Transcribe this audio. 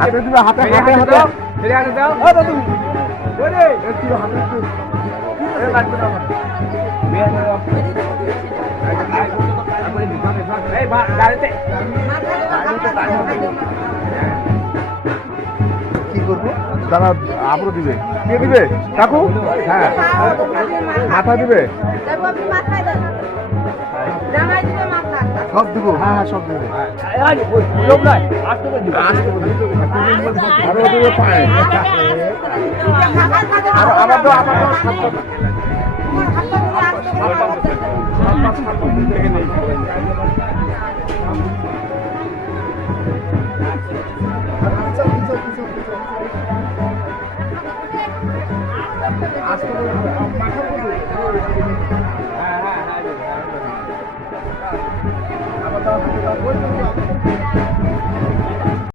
হাতে দিবে হাতে হাতে হাতে ফিরে আনে দাও ও দাদু ওরে একটু হাতে একটু এ লাগবে না বিয়ে দাও এই ভাই গাড়িতে কি করবো দাদা আবরো দিবে কে দিবে কাকু হ্যাঁ মাথা দিবে সব দিব হ্যাঁ হ্যাঁ সব দিবে আরো দিবে পায় আবার তো আবার